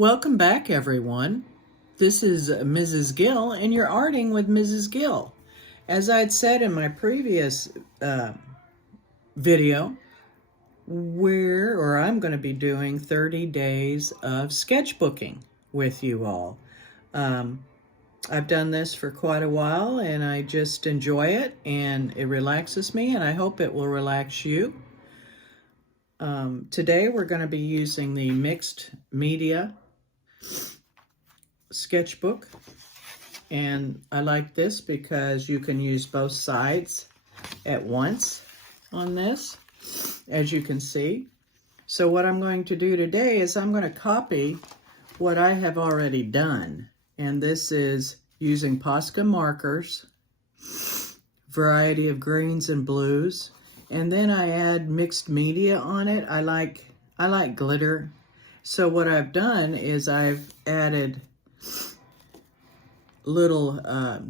Welcome back, everyone. This is Mrs. Gill, and you're arting with Mrs. Gill. As I had said in my previous video, I'm going to be doing 30 days of sketchbooking with you all. I've done this for quite a while, and I just enjoy it, and it relaxes me, and I hope it will relax you. Today we're going to be using the mixed media sketchbook, and I like this because you can use both sides at once on this, as you can see. So what I'm going to do today is I'm going to copy what I have already done, and this is using Posca markers, variety of greens and blues, and then I add mixed media on it. I like glitter. So what I've done is I've added little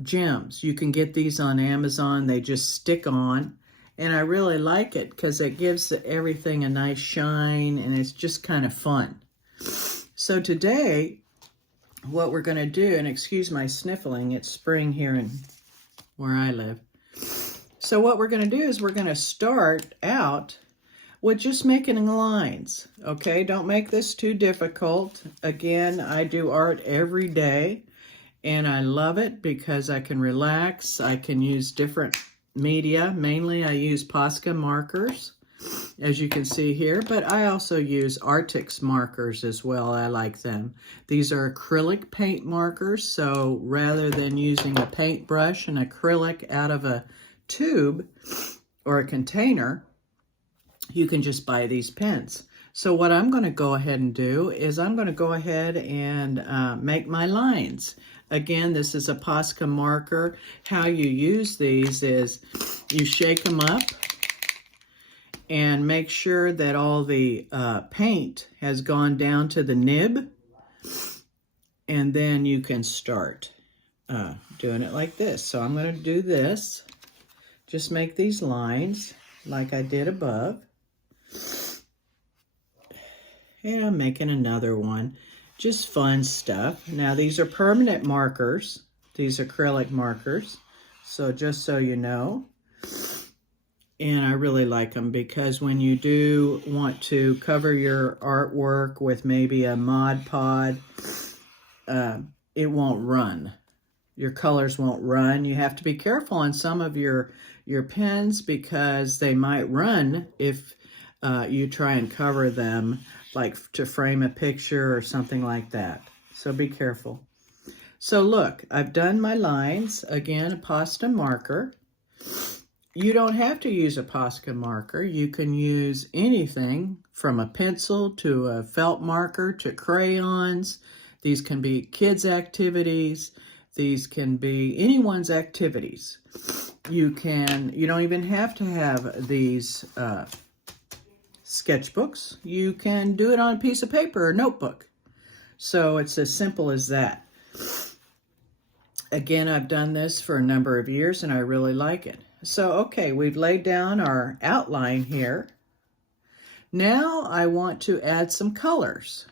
gems. You can get these on Amazon. They just stick on. And I really like it because it gives everything a nice shine, and it's just kind of fun. So today, what we're going to do, and excuse my sniffling, it's spring here in where I live. So what we're going to do is we're going to start out with just making lines, okay? Don't make this too difficult. Again, I do art every day, and I love it because I can relax. I can use different media. Mainly, I use Posca markers, as you can see here, but I also use Artix markers as well. I like them. These are acrylic paint markers, so rather than using a paintbrush and acrylic out of a tube or a container, you can just buy these pens. So what I'm going to go ahead and do is I'm going to go ahead and make my lines. Again, this is a Posca marker. How you use these is you shake them up and make sure that all the paint has gone down to the nib, and then you can start doing it like this. So I'm going to do this. Just make these lines like I did above. And I'm making another one. Just fun stuff. Now these are permanent markers. These acrylic markers. So just so you know. And I really like them because when you do want to cover your artwork with maybe a Mod Podge, it won't run. Your colors won't run. You have to be careful on some of your pens because they might run if you try and cover them, like to frame a picture or something like that. So be careful. So look, I've done my lines. Again, a Posca marker. You don't have to use a Posca marker. You can use anything from a pencil to a felt marker to crayons. These can be kids' activities. These can be anyone's activities. You don't even have to have these sketchbooks. You can do it on a piece of paper or notebook. So it's as simple as that. Again, I've done this for a number of years and I really like it. So, okay, we've laid down our outline here. Now I want to add some colors.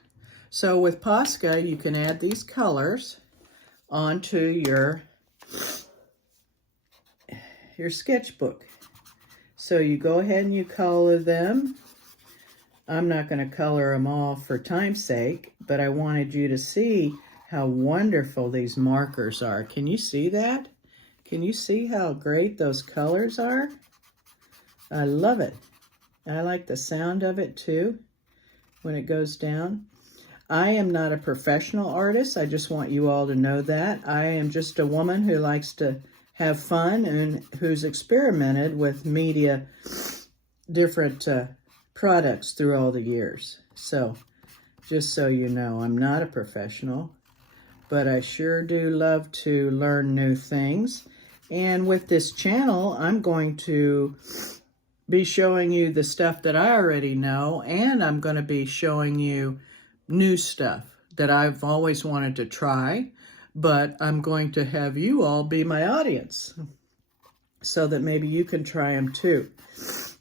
So with Posca, you can add these colors onto your sketchbook. So you go ahead and you color them. I'm not going to color them all for time's sake, but I wanted you to see how wonderful these markers are. Can you see that? Can you see how great those colors are? I love it. I like the sound of it too when it goes down. I am not a professional artist. I just want you all to know that. I am just a woman who likes to have fun and who's experimented with media, different products through all the years. So just so you know, I'm not a professional, but I sure do love to learn new things. And with this channel, I'm going to be showing you the stuff that I already know, and I'm going to be showing you new stuff that I've always wanted to try, but I'm going to have you all be my audience so that maybe you can try them too.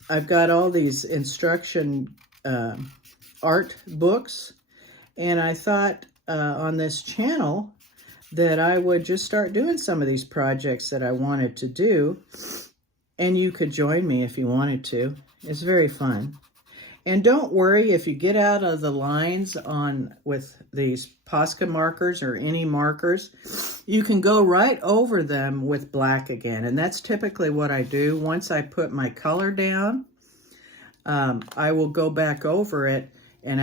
I've got all these instruction art books, And I thought on this channel that I would just start doing some of these projects that I wanted to do. And you could join me if you wanted to. It's very fun. And don't worry if you get out of the lines on with these Posca markers or any markers, you can go right over them with black again. And that's typically what I do. Once I put my color down, I will go back over it and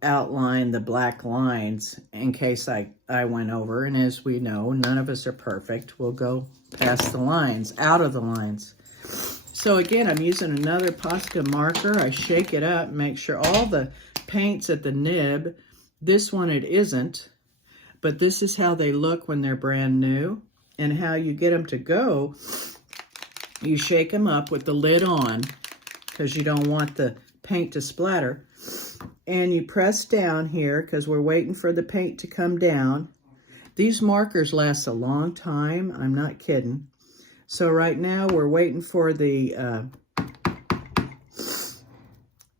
outline the black lines in case I went over. And as we know, none of us are perfect. We'll go past the lines, out of the lines. So again, I'm using another Posca marker. I shake it up, make sure all the paint's at the nib. This one it isn't, but this is how they look when they're brand new. And how you get them to go, you shake them up with the lid on because you don't want the paint to splatter. And you press down here because we're waiting for the paint to come down. These markers last a long time, I'm not kidding. So right now we're waiting for the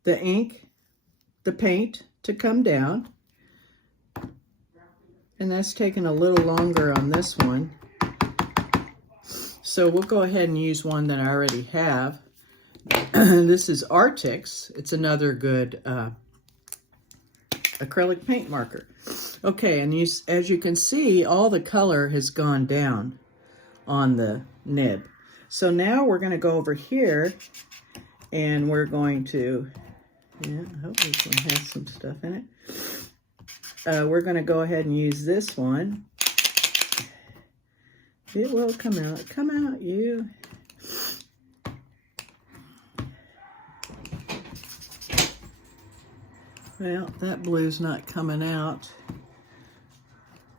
ink, the paint to come down. And that's taking a little longer on this one. So we'll go ahead and use one that I already have. This is Arctic's. It's another good acrylic paint marker. Okay, and as you can see, all the color has gone down on the nib. So now we're going to go over here and we're going to, yeah, I hope this one has some stuff in it. We're going to go ahead and use this one. It will come out. Come out, you. Well, that blue's not coming out.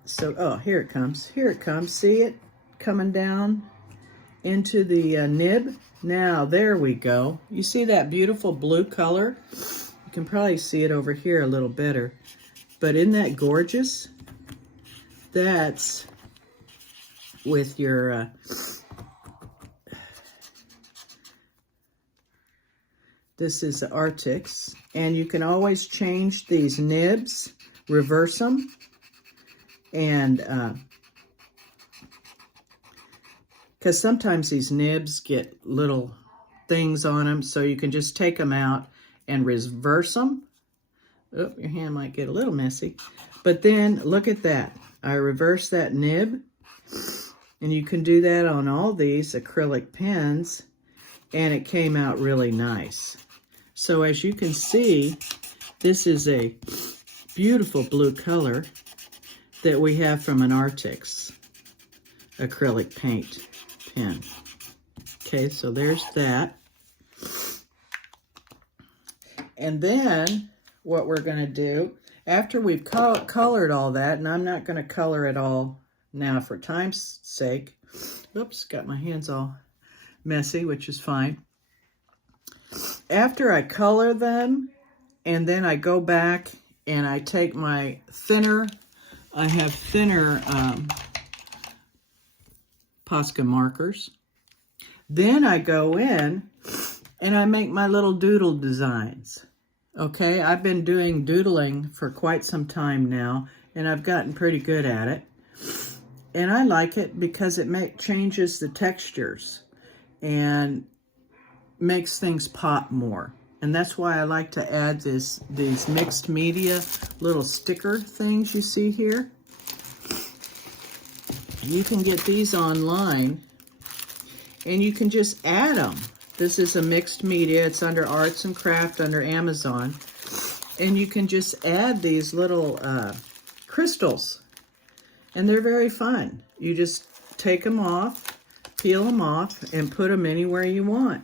So, oh, here it comes. Here it comes. See it coming down into the nib? Now, there we go. You see that beautiful blue color? You can probably see it over here a little better. But isn't that gorgeous? That's with your this is the Arctic's, and you can always change these nibs, reverse them, and because sometimes these nibs get little things on them, so you can just take them out and reverse them. Oh, your hand might get a little messy. But then, look at that. I reverse that nib, and you can do that on all these acrylic pens, and it came out really nice. So as you can see, this is a beautiful blue color that we have from an Arctic's acrylic paint pen. Okay, so there's that. And then what we're going to do, after we've colored all that, and I'm not going to color it all now for time's sake. Oops, got my hands all messy, which is fine. After I color them, and then I go back and I take my thinner, I have thinner Posca markers. Then I go in and I make my little doodle designs. Okay, I've been doing doodling for quite some time now, and I've gotten pretty good at it. And I like it because it changes the textures and makes things pop more. And that's why I like to add these mixed media little sticker things you see here. You can get these online, and you can just add them. This is a mixed media. It's under Arts and Craft under Amazon. And you can just add these little crystals. And they're very fun. You just take them off, peel them off, and put them anywhere you want.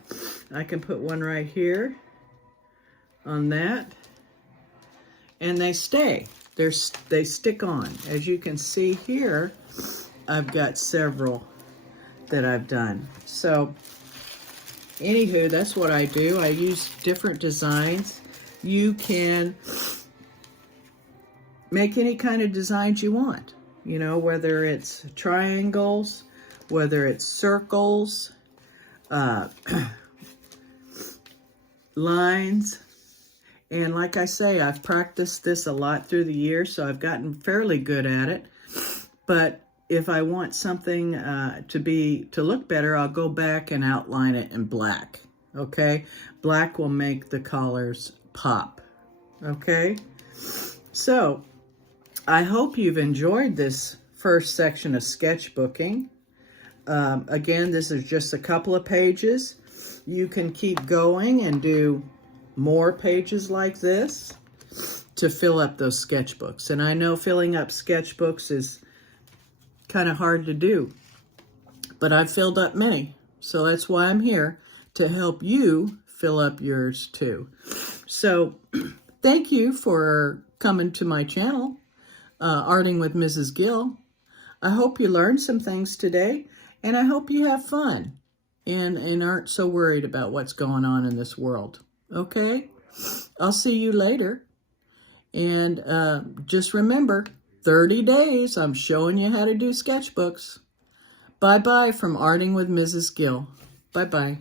I can put one right here on that. And they stay. They stick on. As you can see here, I've got several that I've done. So, anywho, that's what I do. I use different designs. You can make any kind of designs you want. You know, whether it's triangles, whether it's circles, lines, And like I say, I've practiced this a lot through the year, so I've gotten fairly good at it. But if I want something to look better, I'll go back and outline it in black. Okay? Black will make the colors pop. Okay? So, I hope you've enjoyed this first section of sketchbooking. Again, this is just a couple of pages. You can keep going and do more pages like this to fill up those sketchbooks. And I know filling up sketchbooks is kind of hard to do, but I've filled up many. So that's why I'm here, to help you fill up yours too. So thank you for coming to my channel, Arting with Mrs. Gill. I hope you learned some things today, and I hope you have fun and aren't so worried about what's going on in this world. Okay? I'll see you later. And just remember, 30 days, I'm showing you how to do sketchbooks. Bye-bye from Arting with Mrs. Gill. Bye-bye.